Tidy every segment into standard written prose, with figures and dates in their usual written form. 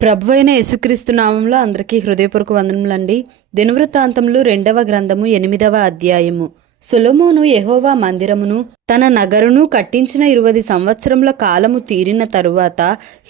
ప్రభువైన యేసుక్రీస్తు నామంలో అందరికీ హృదయపూర్వక వందనములండి. దినవృత్తాంతములు 2వ గ్రంథము 8వ అధ్యాయము. సొలొమోను యెహోవా మందిరమును తన నగరును కట్టించిన 20 సంవత్సరముల కాలము తీరిన తరువాత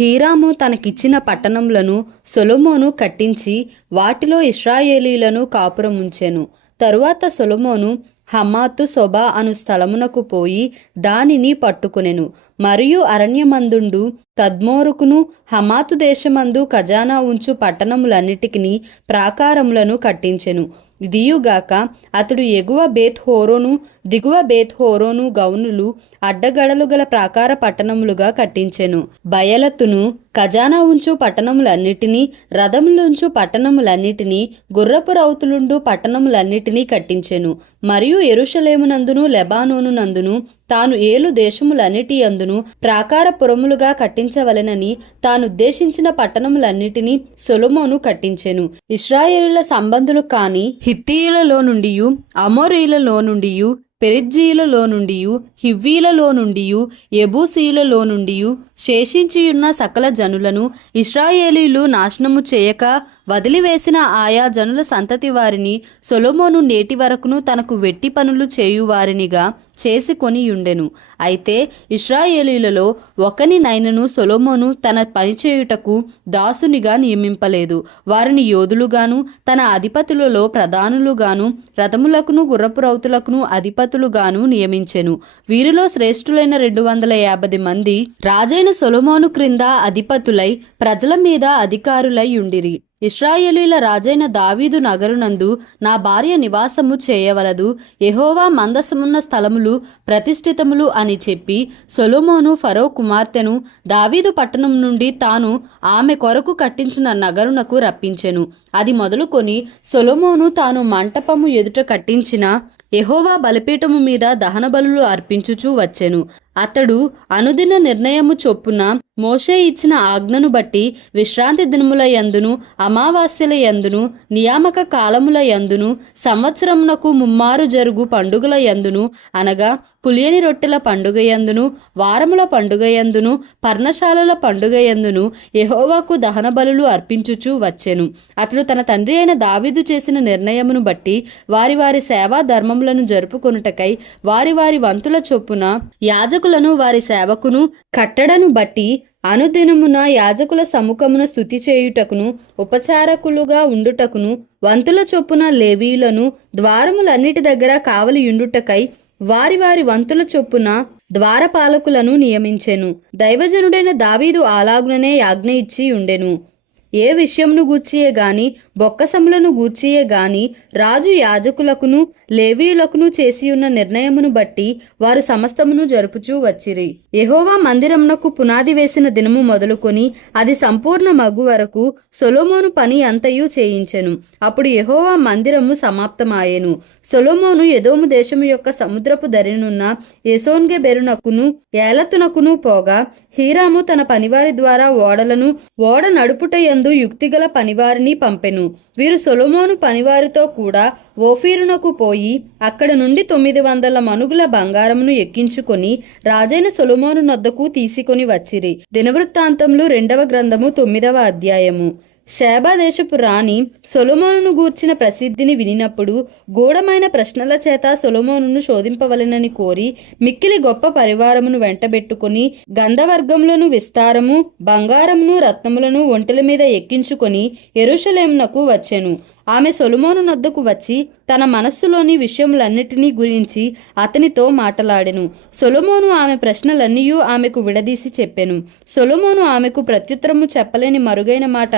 హీరాము తనకిచ్చిన పట్టణములను సొలొమోను కట్టించి వాటిలో ఇశ్రాయేలీయులను కాపురముంచెను. తరువాత సొలొమోను హమాతు సొబా అను స్థలమునకు పోయి దానిని పట్టుకొనెను. మరియు అరణ్యమందుండు తద్మోరుకును హమాతు దేశమందు ఖజానా ఉంచు పట్టణములన్నిటికిని ప్రాకారములను కట్టించెను. ఇదియుగాక అతడు ఎగువ బేత్ హోరోను దిగువ బేత్ హోరోను గౌనులు అడ్డగడలు గల ప్రాకార పట్టణములుగా కట్టించెను. బయలతును ఖజానా ఉంచు పట్టణములన్నిటినీ, రథములుంచు పట్టణములన్నిటినీ, గుర్రపు రౌతులుండు పట్టణములన్నిటినీ కట్టించెను. మరియు యెరూషలేమునందును లెబానోను నందును తాను ఏలు దేశములన్నిటి యందును ప్రాకార పురములుగా కట్టించవలెనని తానుద్దేశించిన పట్టణములన్నిటినీ సొలొమోను కట్టించెను. ఇశ్రాయేలుల సంబంధులు కాని హిత్తీయులలో నుండియు, అమోరీయులలో నుండియు, పెరిజ్జీయులలో నుండియు, హివ్వీలలో నుండియు, యెబూసీయులలో నుండియు శేషించియున్న సకల జనులను ఇశ్రాయేలీయులు నాశనము చేయక వదిలివేసిన ఆయా జనుల సంతతి వారిని సొలొమోను నేటి వరకును తనకు వెట్టి పనులు చేయువారినిగా చేసుకొనియుండెను. అయితే ఇశ్రాయేలీయులలో ఒకనినైనను సొలొమోను తన పనిచేయుటకు దాసునిగా నియమింపలేదు. వారిని యోధులుగాను తన అధిపతులలో ప్రధానులుగాను రథములకును గుర్రపు రౌతులకును అధిపతులుగాను నియమించెను. వీరిలో శ్రేష్ఠులైన 250 మంది రాజైన సొలొమోను క్రింద అధిపతులై ప్రజల మీద అధికారులై ఉండిరి. ఇశ్రాయేలీయుల రాజైన దావీదు నగరునందు నా భార్య నివాసము చేయవలదు, యెహోవా మందసమున్న స్థలములు ప్రతిష్ఠితములు అని చెప్పి సొలొమోను ఫరో కుమార్తెను దావీదు పట్టణం నుండి తాను ఆమె కొరకు కట్టించిన నగరునకు రప్పించెను. అది మొదలుకొని సొలొమోను తాను మంటపము ఎదుట కట్టించిన యెహోవా బలిపీఠము మీద దహన బలులు అర్పించుచూ వచ్చెను. అతడు అనుదిన నిర్ణయము చొప్పున మోషే ఇచ్చిన ఆజ్ఞను బట్టి విశ్రాంతి దినముల యందును అమావాస్యల యందును నియామక కాలముల యందును సంవత్సరమునకు ముమ్మారు జరుగు పండుగల యందును అనగా పులియని రొట్టెల పండుగ యందును వారముల పండుగ యందును పర్ణశాలల పండుగ యందును యెహోవాకు దహన బలులు అర్పించుచూ వచ్చెను. అతడు తన తండ్రి అయిన దావీదు చేసిన నిర్ణయమును బట్టి వారి వారి సేవా ధర్మములను జరుపుకొనుటకై వారి వారి వంతుల చొప్పున యాజకులను వారి సేవకును కట్టడను బట్టి అనుదినమున యాజకుల సముఖమున స్తుతి చేయుటకును ఉపచారకులుగా ఉండుటకును వంతుల చొప్పున లేవీయులను ద్వారములన్నిటి దగ్గర కావలి యుండుటకై వారి వారి వంతుల చొప్పున ద్వారపాలకులను నియమించెను. దైవజనుడైన దావీదు అలాగుననే ఆజ్ఞ ఇచ్చి ఉండెను. ఏ విషయమును గూర్చియే గాని బొక్కసములను గూర్చియే గాని రాజు యాజకులకును లేవీయులకును చేసియున్న నిర్ణయమును బట్టి వారు సమస్తమును జరుపుచూ వచ్చిరి. యెహోవా మందిరమునకు పునాది వేసిన దినము మొదలుకొని అది సంపూర్ణ మగు వరకు సొలొమోను పని అంతయు చేయించెను. అప్పుడు యెహోవా మందిరము సమాప్తమాయెను. సొలొమోను ఎదోము దేశము యొక్క సముద్రపు దరినున్న ఎసోన్గెబెరునకును ఏలతునకును పోగా హీరాము తన పనివారి ద్వారా ఓడ నడుపుటయందు యుక్తిగల పనివారిని పంపెను. వీరు సొలొమోను పనివారితో కూడా ఓఫీరునకు పోయి అక్కడ నుండి 900 మనుగుల బంగారమును ఎక్కించుకొని రాజైన సొలొమోను నొద్దకు తీసుకొని వచ్చిరి. దినవృత్తాంతములు 2వ గ్రంథము 9వ అధ్యాయము. షేబా దేశపు రాణి సొలొమోనును గూర్చిన ప్రసిద్ధిని వినినప్పుడు గూఢమైన ప్రశ్నల చేత సొలొమోనును శోధింపవలెనని కోరి మిక్కిలి గొప్ప పరివారమును వెంటబెట్టుకుని గంధవర్గములను విస్తారము బంగారమును రత్నములను ఒంటెల మీద ఎక్కించుకొని యెరూషలేమునకు వచ్చెను. ఆమె సొలొమోను నొద్దకు వచ్చి తన మనస్సులోని విషయములన్నిటినీ గురించి అతనితో మాటలాడెను. సొలొమోను ఆమె ప్రశ్నలన్నీయూ ఆమెకు విడదీసి చెప్పెను. సొలొమోను ఆమెకు ప్రత్యుత్తరము చెప్పలేని మరుగైన మాట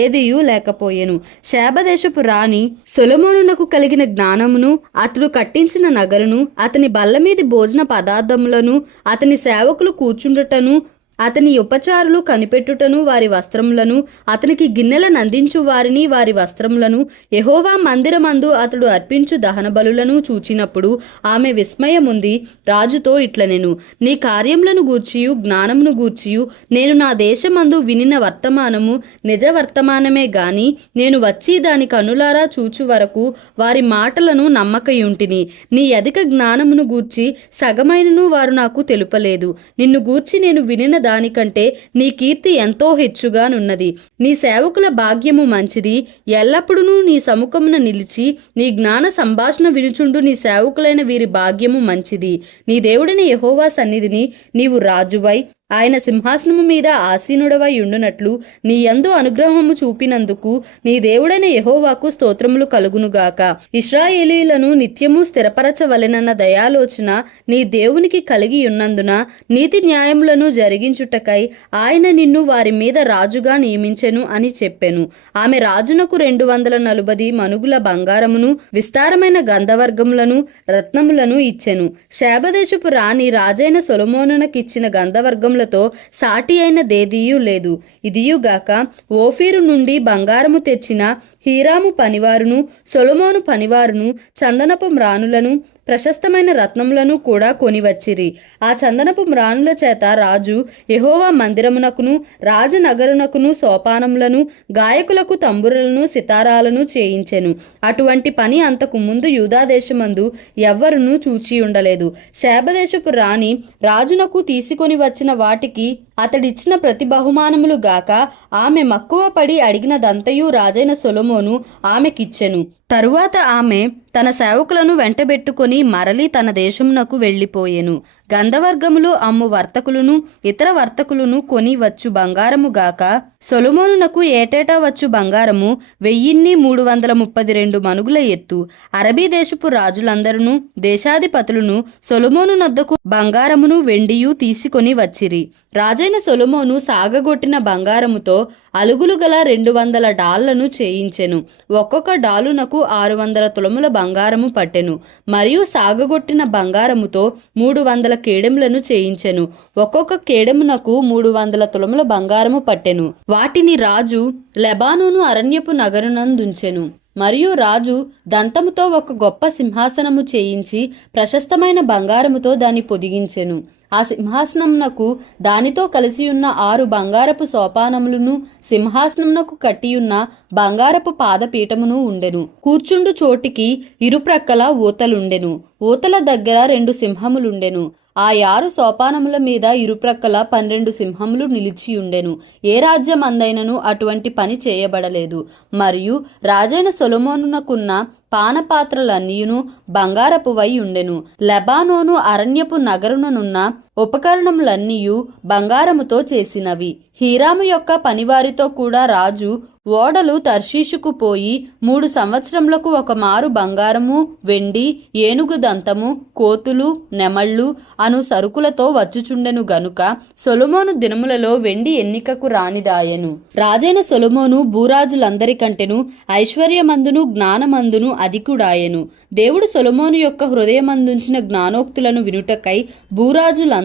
ఏదియూ లేకపోయెను. షేబదేశపు రాణి సొలొమోనునకు కలిగిన జ్ఞానమును, అతడు కట్టించిన నగరును, అతని బల్లమీది భోజన పదార్థములను, అతని సేవకులు కూర్చుండుటను, అతని ఉపచారులు కనిపెట్టుటను, వారి వస్త్రములను, అతనికి గిన్నెలను అందించు వారిని వారి వస్త్రములను, యెహోవా మందిరమందు అతడు అర్పించు దహన బలులను చూచినప్పుడు ఆమె విస్మయముంది రాజుతో ఇట్లనెను: నీ కార్యములను గూర్చియు జ్ఞానమును గూర్చియు నేను నా దేశమందు వినిన వర్తమానము నిజ వర్తమానమే గాని నేను వచ్చి దాని కనులారా చూచు వరకు వారి మాటలను నమ్మకయుంటిని. నీ అధిక జ్ఞానమును గూర్చి సగమైనను వారు నాకు తెలుపలేదు. నిన్ను గూర్చి నేను వినిన దానికంటే నీ కీర్తి ఎంతో హెచ్చుగానున్నది. నీ సేవకుల భాగ్యము మంచిది. ఎల్లప్పుడూ నీ సముఖమున నిలిచి నీ జ్ఞాన సంభాషణ వినుచుండు నీ సేవకులైన వీరి భాగ్యము మంచిది. నీ దేవుడైన యెహోవా సన్నిధిని నీవు రాజువై ఆయన సింహాసనము మీద ఆసీనుడవై ఉండునట్లు నీ యందు అనుగ్రహము చూపినందుకు నీ దేవుడైన యెహోవాకు స్తోత్రములు కలుగునుగాక. ఇశ్రాయేలీయులను నిత్యము స్థిరపరచవలెనన్న దయాలోచన నీ దేవునికి కలిగి ఉన్నందున నీతి న్యాయములను జరిగించుటకై ఆయన నిన్ను వారి మీద రాజుగా నియమించెను అని చెప్పెను. ఆమె రాజునకు 240 మనుగుల బంగారమును విస్తారమైన గంధవర్గములను రత్నములను ఇచ్చెను. శేబదేశపు రాణి రాజైన సొలొమోనునకిచ్చిన గంధవర్గములతో సాటి అయిన దేదీయు లేదు. ఇదియుగాక ఓఫీరు నుండి బంగారము తెచ్చిన హీరాము పనివారును సొలొమోను పనివారును చందనపు మ్రానులను ప్రశస్తమైన రత్నములను కూడా కొనివచ్చిరి. ఆ చందనపు మ్రానుల చేత రాజు యెహోవా మందిరమునకును రాజనగరునకును సోపానములను గాయకులకు తంబురలను సితారాలను చేయించెను. అటువంటి పని అంతకు ముందు యూదాదేశమందు ఎవ్వరునూ చూచి ఉండలేదు. శేబదేశపు రాణి రాజునకు తీసుకొని వచ్చిన వాటికి అతడిచ్చిన ప్రతి బహుమానములు గాక ఆమె మక్కువ పడి అడిగినదంతయు రాజైన సొలొమోను ఆమెకిచ్చెను. తరువాత ఆమె తన సేవకులను వెంటబెట్టుకొని మరలి తన దేశమునకు వెళ్ళిపోయెను. గంధవర్గములు అమ్ము వర్తకులను ఇతర వర్తకులను కొని వచ్చు బంగారము గాక సొలొమోనునకు ఏటేటా వచ్చు బంగారము 1332 మనుగుల ఎత్తు. అరబీ దేశపు రాజులందరూ దేశాధిపతులను సొలొమోను నొద్దకు బంగారమును వెండియు తీసుకొని వచ్చిరి. రాజైన సొలొమోను సాగగొట్టిన బంగారముతో అలుగులు గల 200 డాళ్లను చేయించెను. ఒక్కొక్క డాలునకు 600 తులముల బంగారము పట్టెను. మరియు సాగగొట్టిన బంగారముతో 300 కేడెములను చేయించెను. ఒక్కొక్క కేడెమునకు 300 తులముల బంగారము పట్టెను. వాటిని రాజు లెబానోను అరణ్యపు నగరునందుంచెను. మరియు రాజు దంతముతో ఒక గొప్ప సింహాసనము చేయించి ప్రశస్తమైన బంగారముతో దాన్ని పొదిగించెను. ఆ సింహాసనమునకు దానితో కలిసియున్న 6 బంగారపు సోపానములను సింహాసనమునకు కట్టియున్న బంగారపు పాదపీఠమును ఉండెను. కూర్చుండు చోటికి ఇరుప్రక్కల ఊతలుండెను. ఊతల దగ్గర 2 సింహములుండెను. ఆ 6 సోపానముల మీద ఇరుప్రక్కల 12 సింహములు నిలిచియుండెను. ఏ రాజ్యమందైనను అటువంటి పని చేయబడలేదు. మరియు రాజైన సొలొమోనునకున్న పానపాత్రలన్నీయును బంగారపువై ఉండెను. లెబానోను అరణ్యపు నగరుననున్న ఉపకరణములన్నీయు బంగారముతో చేసినవి. హీరాము యొక్క పనివారితో కూడా రాజు ఓడలు తర్షీషుకు పోయి 3 సంవత్సరములకు ఒక మారు బంగారము వెండి ఏనుగు దంతము కోతులు నెమళ్ళు అను సరుకులతో వచ్చుచుండెను గనుక సొలొమోను దినములలో వెండి ఎన్నికకు రానిదాయెను. రాజైన సొలొమోను భూరాజులందరికంటెను ఐశ్వర్యమందును జ్ఞానమందును అధికుడాయెను. దేవుడు సొలొమోను యొక్క హృదయమందుంచిన జ్ఞానోక్తులను వినుటకై భూరాజులందరూ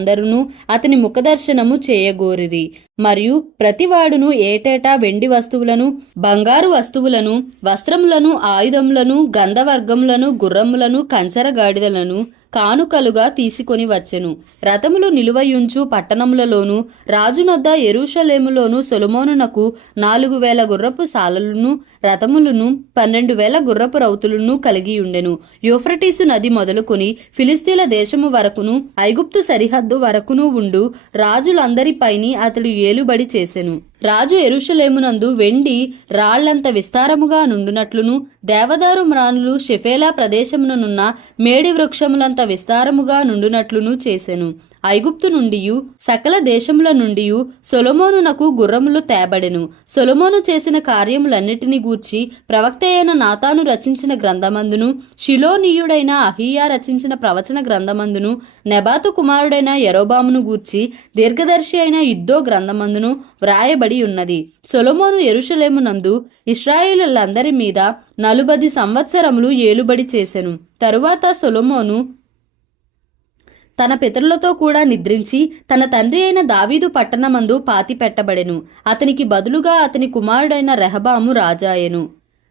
అతని ముఖదర్శనము చేయగోరిరి. మరియు ప్రతివాడును ఏటేటా వెండి వస్తువులను బంగారు వస్తువులను వస్త్రములను ఆయుధములను గంధవర్గములను గుర్రములను కంచర గాడిదలను కానుకలుగా తీసుకొని వచ్చెను. రథములు నిలువయుంచు పట్టణములలోను రాజునొద్ద యెరూషలేములోను సొలొమోనునకు 4000 గుర్రపు సాలలను రథములను 12,000 గుర్రపు రౌతులను కలిగి ఉండెను. యూఫ్రటీసు నది మొదలుకొని ఫిలిస్తీన్ల దేశము వరకును ఐగుప్తు సరిహద్దు వరకును ఉండు రాజులందరిపైని అతడు ఏలుబడి చేసెను. రాజు యెరూషలేమునందు వెండి రాళ్లంత విస్తారముగా నుండునట్లును దేవదారు మ్రానులు షెఫేలా ప్రదేశముననున్న మేడి వృక్షములంత విస్తారముగా నుండునట్లును చేసెను. ఐగుప్తు నుండియు సకల దేశముల నుండియు సొలొమోనునకు గుర్రములు తేబడెను. సొలొమోను చేసిన కార్యములన్నిటినీ గూర్చి ప్రవక్త అయిన నాతాను రచించిన గ్రంథమందును షిలోనీయుడైన అహీయా రచించిన ప్రవచన గ్రంథమందును నెబాతు కుమారుడైన యరొబామును గూర్చి దీర్ఘదర్శి అయిన ఇద్దో గ్రంథమందును వ్రాయబడి ఉన్నది. సొలొమోను యెరూషలేమునందు ఇశ్రాయేలులందరి మీద 40 సంవత్సరములు ఏలుబడి చేసెను. తరువాత సొలొమోను తన పితరులతో కూడా నిద్రించి తన తండ్రి అయిన దావీదు పట్టణమందు పాతిపెట్టబడెను. అతనికి బదులుగా అతని కుమారుడైన రెహబాము రాజాయెను.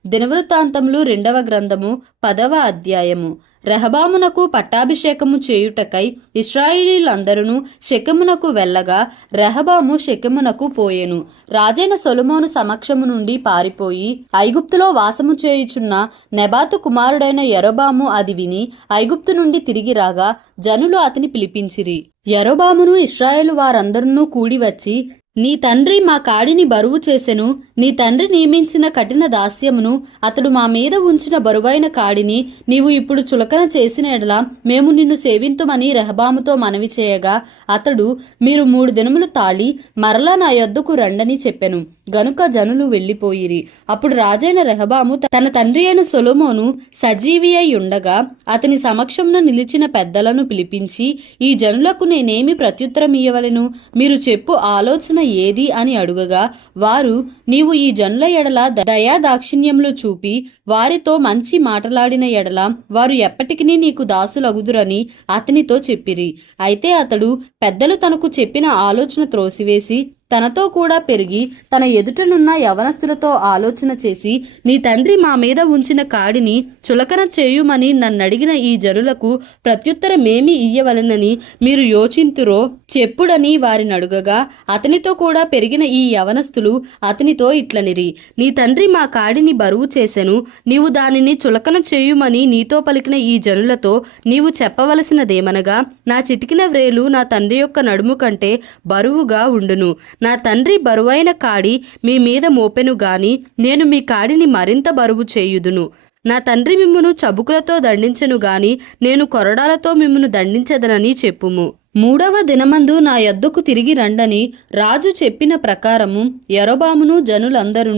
దినవృత్తాంతములు 2వ గ్రంథము 10వ అధ్యాయము. రెహబామునకు పట్టాభిషేకము చేయుటకై ఇశ్రాయేలీలందరూ షెకెమునకు వెళ్ళగా రెహబాము షెకెమునకు పోయెను. రాజైన సొలొమోను సమక్షము నుండి పారిపోయి ఐగుప్తులో వాసము చేయుచున్న నెబాతు కుమారుడైన యరొబాము అది విని ఐగుప్తు నుండి తిరిగి రాగా జనులు అతని పిలిపించిరి. యరొబామును ఇశ్రాయేలు వారందరూ కూడి వచ్చి, నీ తండ్రి మా కాడిని బరువు చేసెను, నీ తండ్రి నియమించిన కఠిన దాస్యమును, అతడు మా మీద ఉంచిన బరువైన కాడిని నీవు ఇప్పుడు చులకన చేసిన ఎడల మేము నిన్ను సేవింతుమని రెహబాముతో మనవి చేయగా అతడు, మీరు 3 దినములు తాళి మరలా నా యొద్దకు రండని చెప్పెను. గనుక జనులు వెళ్లిపోయిరి. అప్పుడు రాజైన రెహబాము తన తండ్రి అయిన సొలొమోను సజీవి అయి ఉండగా అతని సమక్షంలో నిలిచిన పెద్దలను పిలిపించి, ఈ జనులకు నేనేమి ప్రత్యుత్తరం ఇయ్యవలెను? మీరు చెప్పు ఆలోచన ఏది అని అడుగగా వారు, నీవు ఈ జనుల ఎడల దయా దాక్షిణ్యములు చూపి వారితో మంచి మాటలాడిన ఎడల వారు ఎప్పటికీ నీకు దాసులగుదురని అతనితో చెప్పిరి. అయితే అతడు పెద్దలు తనకు చెప్పిన ఆలోచన త్రోసివేసి తనతో కూడా పెరిగి తన ఎదుటనున్న యవనస్తులతో ఆలోచన చేసి, నీ తండ్రి మా మీద ఉంచిన కాడిని చులకన చేయుమని నన్నడిగిన ఈ జనులకు ప్రత్యుత్తరమేమి ఇయ్యవలెనని మీరు యోచింతురో చెప్పుడని వారిని అడుగగా అతనితో కూడా పెరిగిన ఈ యవనస్తులు అతనితో ఇట్లనిరి, నీ తండ్రి మా కాడిని బరువు చేసెను, నీవు దానిని చులకన చేయుమని నీతో పలికిన ఈ జనులతో నీవు చెప్పవలసినదేమనగా, నా చిటికిన వ్రేలు నా తండ్రి యొక్క నడుము కంటే బరువుగా ఉండును, నా తండ్రి బరువైన కాడి మీ మీద మోపెను గాని నేను మీ కాడిని మరింత బరువు చేయుదును. నా తండ్రి మిమ్మును చబుకులతో దండించెను గాని నేను కొరడాలతో మిమ్మును దండించెదనని చెప్పుము. 3వ దినమందు నా యొద్దకు తిరిగి రండని రాజు చెప్పిన ప్రకారము యరొబామును జనులందరూ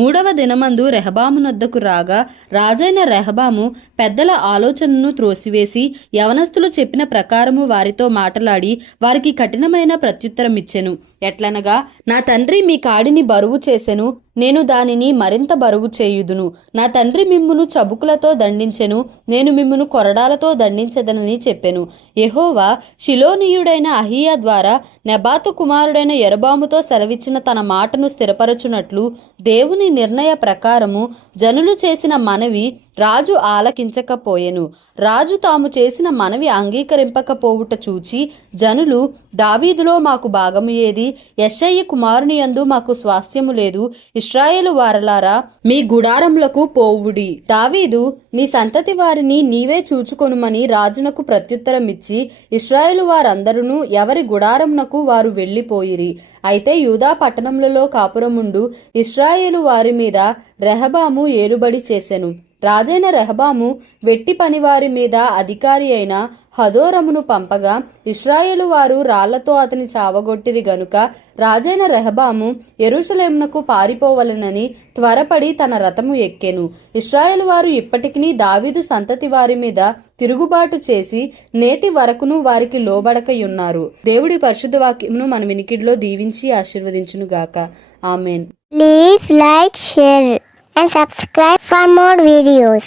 3వ దినమందు రెహబామునొద్దకు రాగా రాజైన రెహబాము పెద్దల ఆలోచనను త్రోసివేసి యవనస్తులు చెప్పిన ప్రకారము వారితో మాటలాడి వారికి కఠినమైన ప్రత్యుత్తరం ఇచ్చెను. ఎట్లనగా, నా తండ్రి మీ కాడిని బరువు చేసెను, నేను దానిని మరింత బరువు చేయుదును. నా తండ్రి మిమ్మును చబుకులతో దండించెను, నేను మిమ్మును కొరడాలతో దండించెదనని చెప్పెను. యెహోవా షిలోనీయుడైన అహీయా ద్వారా నెబాతు కుమారుడైన యరొబాముతో సెలవిచ్చిన తన మాటను స్థిరపరచునట్లు దేవుని నిర్ణయ ప్రకారము జనులు చేసిన మనవి రాజు ఆలకించకపోయెను. రాజు తాము చేసిన మనవి అంగీకరింపకపోవుట చూచి జనులు, దావీదులో మాకు భాగము ఏది? యెషయి కుమారుని యందు మాకు స్వాస్థ్యము లేదు. ఇశ్రాయేలు వారలారా, మీ గుడారములకు పోవుడి. దావీదు నీ సంతతి వారిని నీవే చూచుకొనుమని రాజునకు ప్రత్యుత్తరం ఇచ్చి ఇశ్రాయేలు వారందరూ ఎవరి గుడారమునకు వారు వెళ్లిపోయిరి. అయితే యూదా పట్టణములలో కాపురముండు ఇశ్రాయేలు వారి మీద రెహబాము ఏలుబడి చేసెను. రాజైన రెహబాము వెట్టి పనివారి మీద అధికారి అయిన హదోరమును పంపగా ఇశ్రాయేలు వారు రాళ్లతో అతని చావగొట్టిరి గనుక రాజైన రెహబాము యెరూషలేమునకు పారిపోవలెనని త్వరపడి తన రథము ఎక్కెను. ఇశ్రాయేలు వారు ఇప్పటికీ దావీదు సంతతి వారి మీద తిరుగుబాటు చేసి నేటి వరకును వారికి లోబడకయున్నారు. దేవుడి పరిశుద్ధ వాక్యమును మన వినికిడిలో దీవించి ఆశీర్వదించును గాక. Amen. Please like, share and subscribe for more videos.